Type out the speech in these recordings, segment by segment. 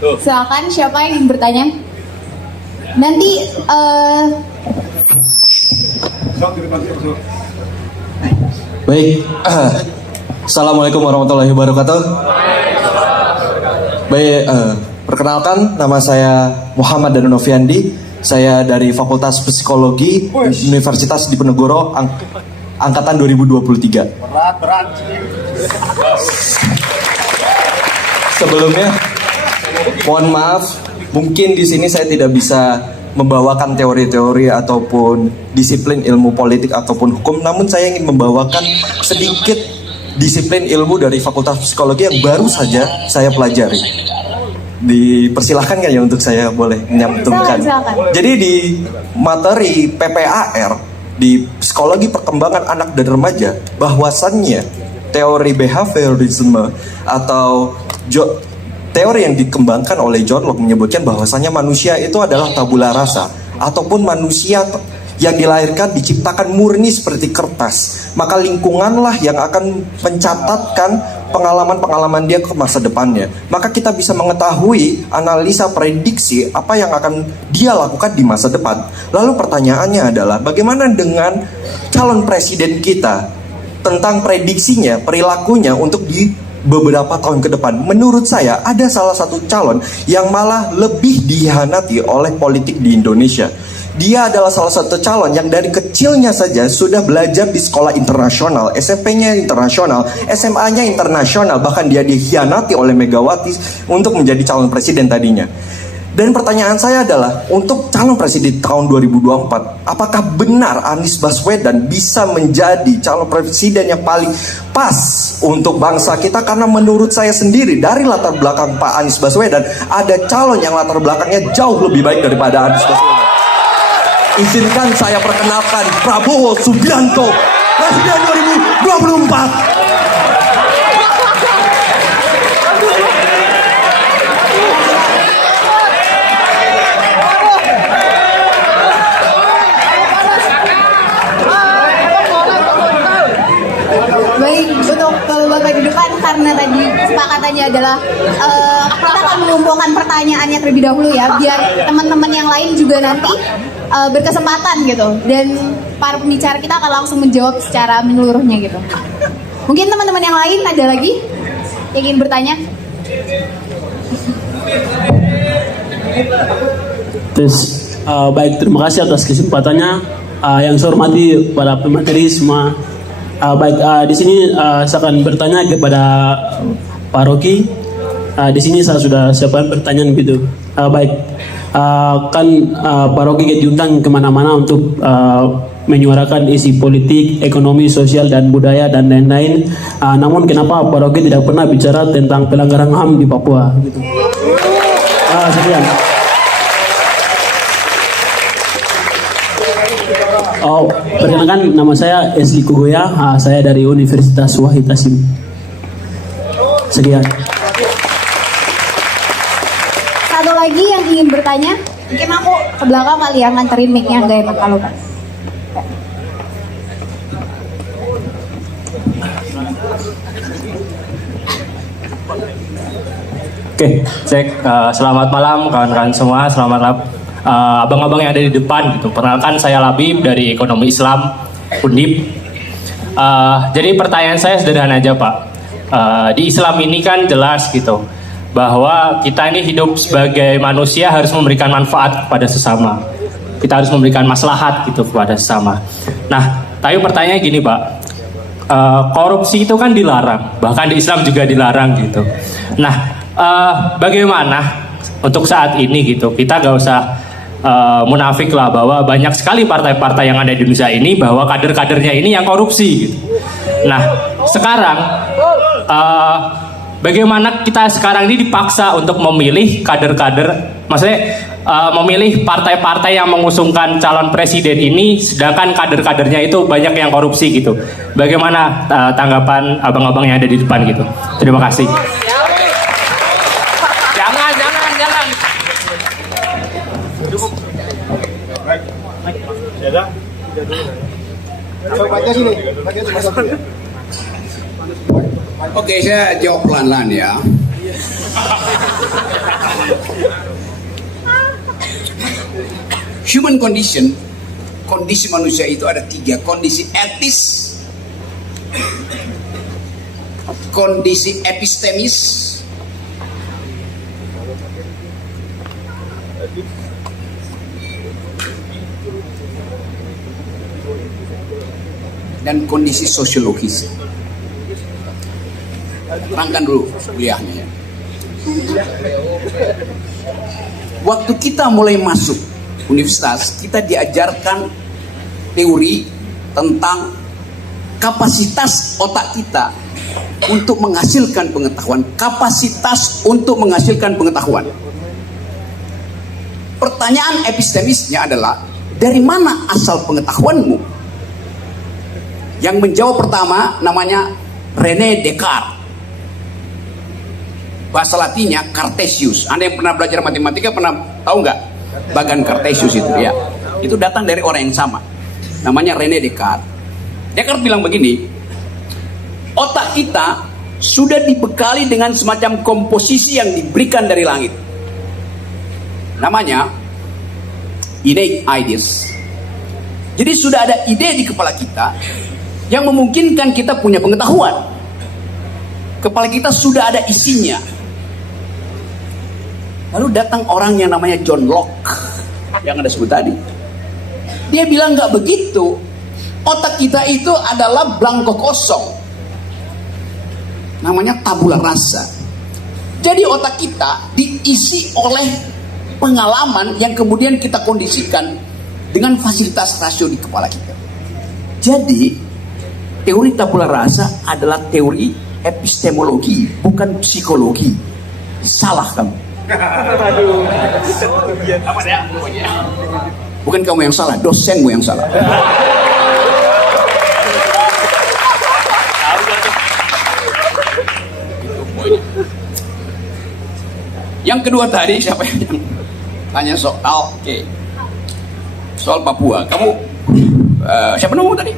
Silakan siapa yang ingin bertanya? Nanti Baik, Assalamualaikum warahmatullahi wabarakatuh. Baik, perkenalkan nama saya Muhammad Danu Noviandi. Saya dari Fakultas Psikologi Universitas Diponegoro, angkatan 2023. Berat. Sebelumnya, mohon maaf, mungkin di sini saya tidak bisa membawakan teori-teori ataupun disiplin ilmu politik ataupun hukum, namun saya ingin membawakan sedikit disiplin ilmu dari Fakultas Psikologi yang baru saja saya pelajari. Dipersilahkan kan ya untuk saya boleh menyantumkan. Jadi di materi PPAR di Psikologi Perkembangan Anak dan Remaja, bahwasannya teori behaviorisme atau teori yang dikembangkan oleh John Locke menyebutkan bahwasannya manusia itu adalah tabula rasa, ataupun manusia yang dilahirkan diciptakan murni seperti kertas. Maka lingkunganlah yang akan mencatatkan pengalaman-pengalaman dia ke masa depannya. Maka kita bisa mengetahui analisa prediksi apa yang akan dia lakukan di masa depan. Lalu pertanyaannya adalah bagaimana dengan calon presiden kita, tentang prediksinya, perilakunya untuk di beberapa tahun ke depan. Menurut saya ada salah satu calon yang malah lebih dihianati oleh politik di Indonesia. Dia adalah salah satu calon yang dari kecilnya saja sudah belajar di sekolah internasional, SMP-nya internasional, SMA-nya internasional, bahkan dia dikhianati oleh Megawati untuk menjadi calon presiden tadinya. Dan pertanyaan saya adalah, untuk calon presiden tahun 2024, apakah benar Anies Baswedan bisa menjadi calon presiden yang paling pas untuk bangsa kita? Karena menurut saya sendiri, dari latar belakang Pak Anies Baswedan, ada calon yang latar belakangnya jauh lebih baik daripada Anies Baswedan. Izinkan saya perkenalkan Prabowo Subianto, Presiden 2024. Di depan, karena tadi kesepakatannya adalah kita akan mengumpulkan pertanyaannya terlebih dahulu ya, biar teman-teman yang lain juga nanti berkesempatan gitu, dan para pembicara kita akan langsung menjawab secara menyeluruhnya gitu. Mungkin teman-teman yang lain ada lagi yang ingin bertanya? Terus baik, terima kasih atas kesempatannya. Yang saya hormati para pemateri semua. Di sini saya akan bertanya kepada Pak Rocky. Di sini saya sudah siapkan pertanyaan gitu. Kan Pak Rocky diundang kemana-mana untuk menyuarakan isi politik, ekonomi, sosial, dan budaya dan lain-lain. Namun kenapa Pak Rocky tidak pernah bicara tentang pelanggaran HAM di Papua? Gitu. Sekian. Perkenalkan, nama saya Esli Kugoya, saya dari Universitas Wahid Hasim. Sekian. Satu lagi yang ingin bertanya, mungkin aku ke belakang kali ya, nganterin mic-nya, nggak enak kalau kan. Oke, cek. Selamat malam kawan-kawan semua, selamat malam. Abang-abang yang ada di depan gitu. Perkenalkan, saya Labib dari Ekonomi Islam Undip. Jadi pertanyaan saya sederhana aja Pak. Di Islam ini kan jelas gitu bahwa kita ini hidup sebagai manusia harus memberikan manfaat kepada sesama. Kita harus memberikan maslahat gitu kepada sesama. Nah, tapi pertanyaannya gini Pak. Korupsi itu kan dilarang, bahkan di Islam juga dilarang gitu. Nah, bagaimana untuk saat ini gitu? Kita gak usah munafik lah bahwa banyak sekali partai-partai yang ada di Indonesia ini bahwa kader-kadernya ini yang korupsi gitu. Nah sekarang bagaimana kita sekarang ini dipaksa untuk memilih kader-kader, maksudnya memilih partai-partai yang mengusungkan calon presiden ini, sedangkan kader-kadernya itu banyak yang korupsi gitu. Bagaimana tanggapan abang-abang yang ada di depan gitu? Terima kasih. Oke, saya jawab pelan-pelan ya. human condition, kondisi manusia itu ada tiga: kondisi etis, kondisi epistemis, dan kondisi sosiologis. Terangkan dulu kuliahnya ya. Waktu kita mulai masuk universitas, kita diajarkan teori tentang kapasitas otak kita untuk menghasilkan pengetahuan. Kapasitas untuk menghasilkan pengetahuan. Pertanyaan epistemisnya adalah, dari mana asal pengetahuanmu? Yang menjawab pertama namanya René Descartes. Bahasa Latinnya Cartesius. Anda yang pernah belajar matematika pernah tahu nggak bagan Cartesius itu ya? Itu datang dari orang yang sama. Namanya René Descartes. Descartes bilang begini, otak kita sudah dibekali dengan semacam komposisi yang diberikan dari langit. Namanya innate ideas. Jadi sudah ada ide di kepala kita yang memungkinkan kita punya pengetahuan. Kepala kita sudah ada isinya. Lalu datang orang yang namanya John Locke yang ada sebut tadi. Dia bilang nggak begitu. Otak kita itu adalah blanko kosong. Namanya tabula rasa. Jadi otak kita diisi oleh pengalaman yang kemudian kita kondisikan dengan fasilitas rasio di kepala kita. Jadi teori tabula rasa adalah teori epistemologi, bukan psikologi. Salah kamu. Bukan kamu yang salah, dosenmu yang salah. Yang kedua tadi siapa yang tanya soal soal Papua? Kamu siapa nemu tadi?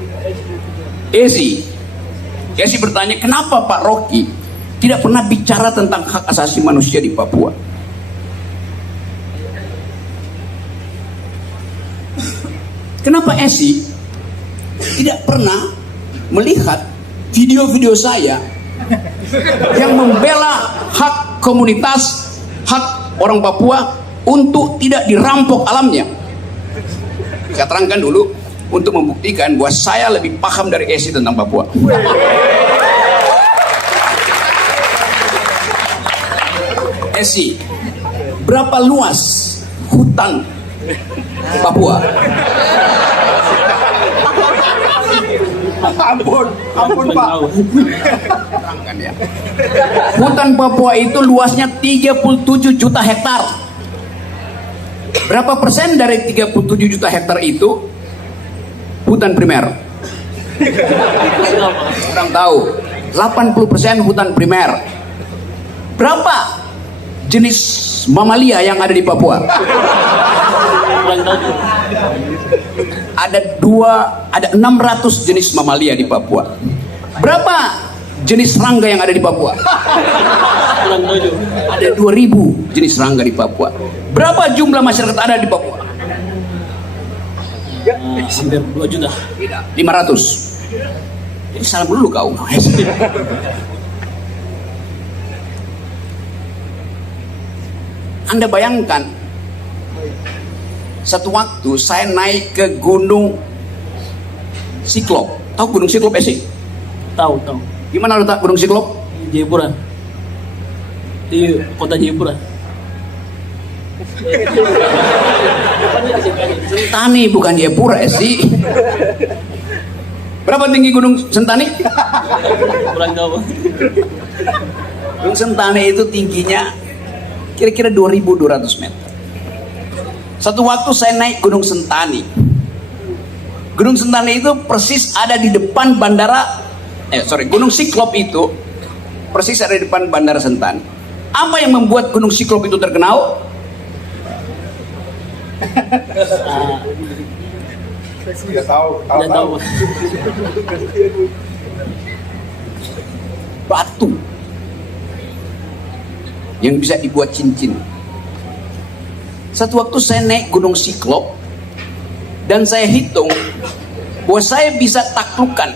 Esi bertanya, kenapa Pak Rocky tidak pernah bicara tentang hak asasi manusia di Papua? Kenapa Esi tidak pernah melihat video-video saya yang membela hak komunitas, hak orang Papua untuk tidak dirampok alamnya? Saya terangkan dulu untuk membuktikan bahwa saya lebih paham dari Esi tentang Papua. Esi, berapa luas hutan di Papua? Ampun Pak. Terangkan ya. Hutan Papua itu luasnya 37 juta hektar. Berapa persen dari 37 juta hektar itu hutan primer? Kurang tahu. 80% hutan primer. Berapa jenis mamalia yang ada di Papua? Ada 600 jenis mamalia di Papua. Berapa jenis serangga yang ada di Papua? Ada 2000 jenis serangga di Papua. Berapa jumlah masyarakat ada di Papua? 2 juta. 500. Jadi salam dulu kau. Anda bayangkan, satu waktu saya naik ke Gunung Siklop. Tahu Gunung Siklop sih? Tahu. Di mana letak Gunung Siklop? Jayapura. Di kota Jayapura. Sentani bukan Jayapura sih. Berapa tinggi Gunung Sentani? Kurang tahu. Gunung Sentani itu tingginya kira-kira 2.200 meter. Satu waktu saya naik Gunung Sentani. Gunung Sentani itu persis ada di depan bandara. Gunung Siklop itu persis ada di depan bandara Sentani. Apa yang membuat Gunung Siklop itu terkenal? Tidak tahu. Batu yang bisa dibuat cincin. Satu waktu saya naik Gunung Siklop, Dan saya hitung bahwa saya bisa taklukkan,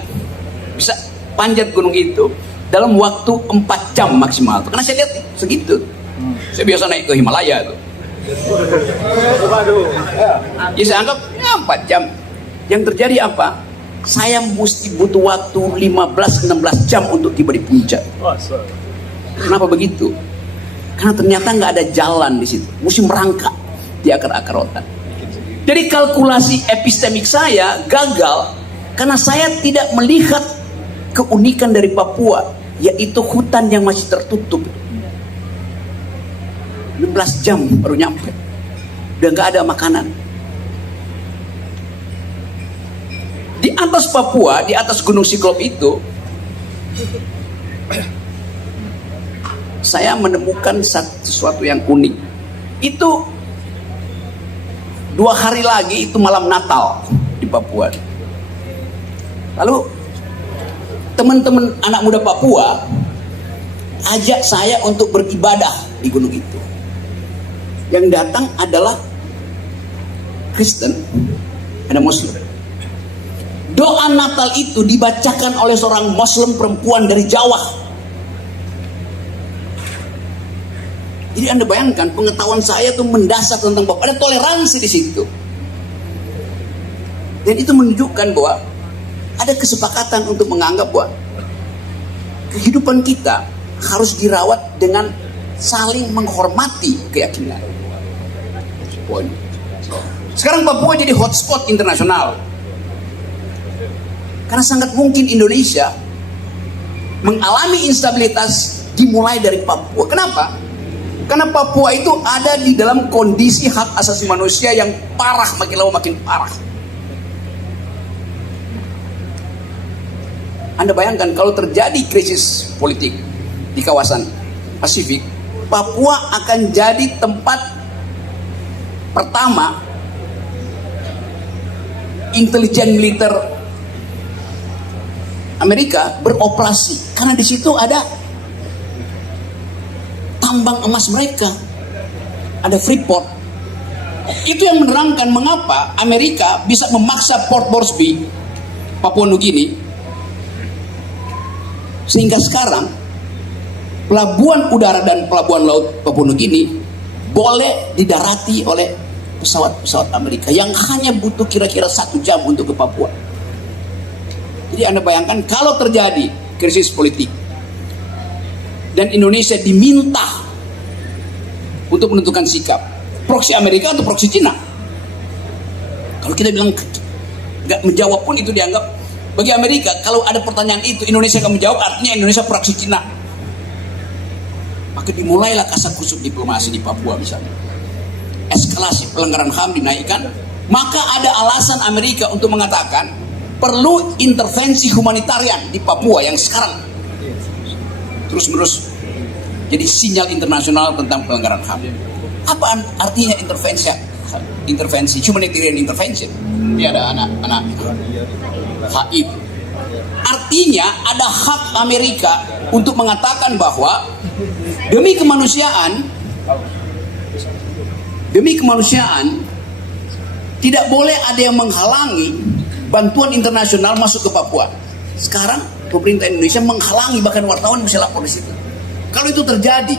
bisa panjat gunung itu dalam waktu 4 jam maksimal. Karena saya lihat segitu. Saya biasa naik ke Himalaya tuh. Ya saya anggap ya 4 jam. Yang terjadi apa? Saya mesti butuh waktu 15-16 jam untuk tiba di puncak. Kenapa begitu? Karena ternyata nggak ada jalan di situ. Mesti merangkak di akar-akar rotan. Jadi kalkulasi epistemik saya gagal karena saya tidak melihat keunikan dari Papua, yaitu hutan yang masih tertutup. 16 jam baru nyampe. Udah nggak ada makanan. Di atas Papua, di atas Gunung Siklop itu, saya menemukan sesuatu yang unik. Itu 2 hari lagi itu malam Natal di Papua. Lalu teman-teman anak muda Papua ajak saya untuk beribadah di gunung itu. Yang datang adalah Kristen, ada Muslim. Doa Natal itu dibacakan oleh seorang Muslim perempuan dari Jawa. Jadi Anda bayangkan pengetahuan saya itu mendasar tentang Papua. Ada toleransi di situ. Dan itu menunjukkan bahwa ada kesepakatan untuk menganggap bahwa kehidupan kita harus dirawat dengan saling menghormati keyakinan. Sekarang Papua jadi hotspot internasional. Karena sangat mungkin Indonesia mengalami instabilitas dimulai dari Papua. Kenapa? Karena Papua itu ada di dalam kondisi hak asasi manusia yang parah, makin lama makin parah. Anda bayangkan kalau terjadi krisis politik di kawasan Pasifik, Papua akan jadi tempat pertama intelijen militer Amerika beroperasi, karena di situ ada tambang emas mereka, ada Freeport. Itu yang menerangkan mengapa Amerika bisa memaksa Port Moresby, Papua Nugini, sehingga sekarang pelabuhan udara dan pelabuhan laut Papua Nugini boleh didarati oleh pesawat-pesawat Amerika yang hanya butuh kira-kira 1 jam untuk ke Papua. Jadi Anda bayangkan kalau terjadi krisis politik dan Indonesia diminta untuk menentukan sikap, proksi Amerika atau proksi Cina. Kalau kita bilang nggak menjawab pun itu dianggap, bagi Amerika kalau ada pertanyaan itu Indonesia nggak menjawab, artinya Indonesia proksi Cina. Maka dimulailah kasakusuk diplomasi di Papua misalnya. Eskalasi pelanggaran HAM dinaikkan, maka ada alasan Amerika untuk mengatakan perlu intervensi humanitarian di Papua yang sekarang terus-menerus jadi sinyal internasional tentang pelanggaran HAM. Apa artinya intervensi humanitarian intervention? Ini ada anak HI. Artinya ada hak Amerika untuk mengatakan bahwa demi kemanusiaan tidak boleh ada yang menghalangi bantuan internasional masuk ke Papua. Sekarang pemerintah Indonesia menghalangi, bahkan wartawan bisa lapor di situ. Kalau itu terjadi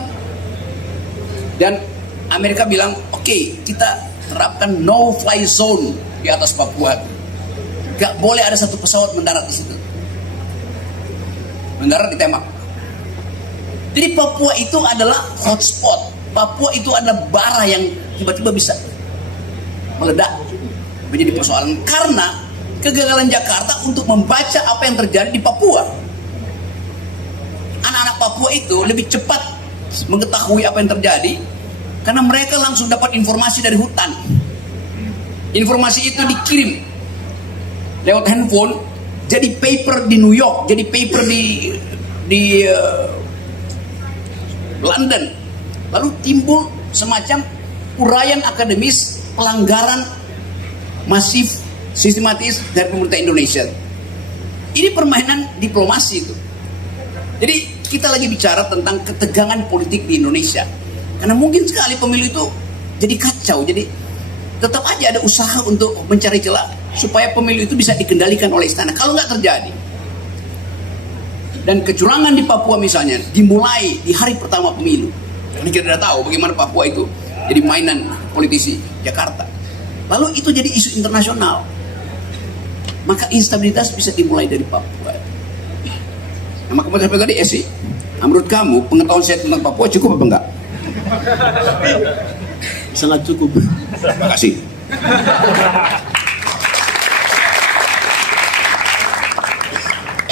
dan Amerika bilang, oke, kita terapkan no-fly zone di atas Papua, gak boleh ada satu pesawat mendarat di situ. Mendarat ditembak. Jadi Papua itu adalah hotspot. Papua itu adalah bara yang tiba-tiba bisa meledak menjadi persoalan karena kegagalan Jakarta untuk membaca apa yang terjadi di Papua. Anak-anak Papua itu lebih cepat mengetahui apa yang terjadi karena mereka langsung dapat informasi dari hutan. Informasi itu dikirim lewat handphone, jadi paper di New York, jadi paper di London. Lalu timbul semacam uraian akademis pelanggaran masif sistematis dari pemerintah Indonesia. Ini permainan diplomasi itu. Jadi kita lagi bicara tentang ketegangan politik di Indonesia. Karena mungkin sekali pemilu itu jadi kacau. Jadi tetap aja ada usaha untuk mencari celah supaya pemilu itu bisa dikendalikan oleh istana. Kalau nggak terjadi, dan kecurangan di Papua misalnya dimulai di hari pertama pemilu, karena kita sudah tahu bagaimana Papua itu jadi mainan politisi Jakarta, lalu itu jadi isu internasional, maka instabilitas bisa dimulai dari Papua. Nah, maka saya tadi Esi, menurut kamu pengetahuan saya tentang Papua cukup apa enggak? Sangat cukup. Terima kasih.